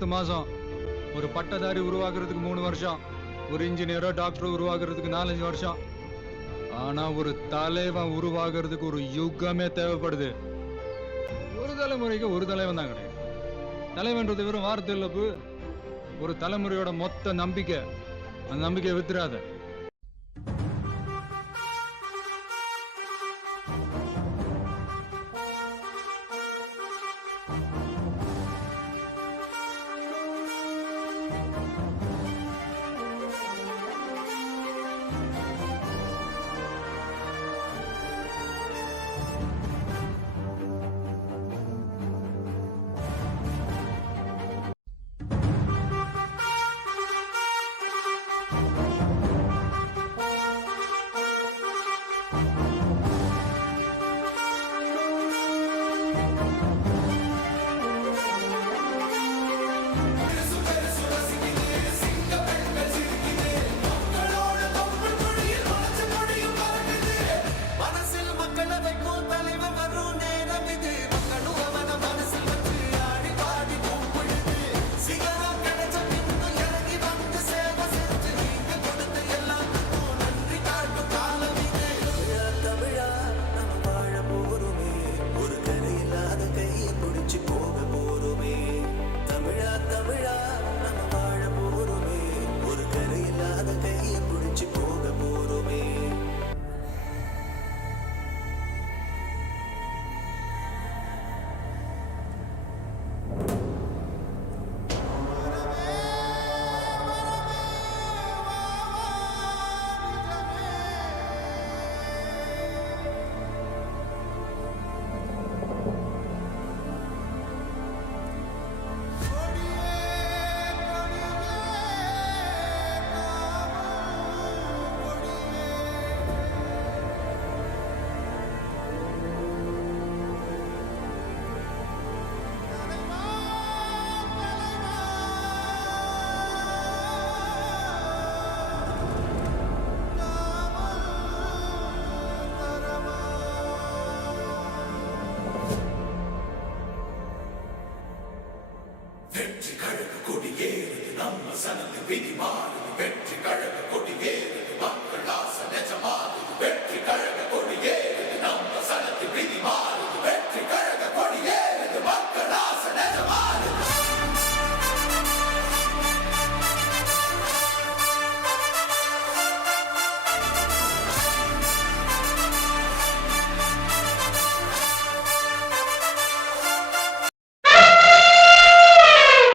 10 மாசம். ஒரு பட்டதாரி உருவாக்குறதுக்கு 3 வருஷம். ஒரு இன்ஜினியரோ டாக்டரோ உருவாக்குறதுக்கு 4-5 வருஷம். ஆனா ஒரு தலைவன் உருவாக்குறதுக்கு ஒரு யுகமே தேவைப்படுது. ஒரு தலைமுறைக்கு ஒரு தலைவன் தான் கிடையாது. தலைவன்றது வெறும் வார்த்தை இல்ல. ஒரு தலைமுறையோட மொத்த நம்பிக்கை. அந்த நம்பிக்கையை வித்துறாத. வெற்றி கழக கொடியேறு நம்ம சனத்து விதி மாறு வெற்றி கழக கொடியேறு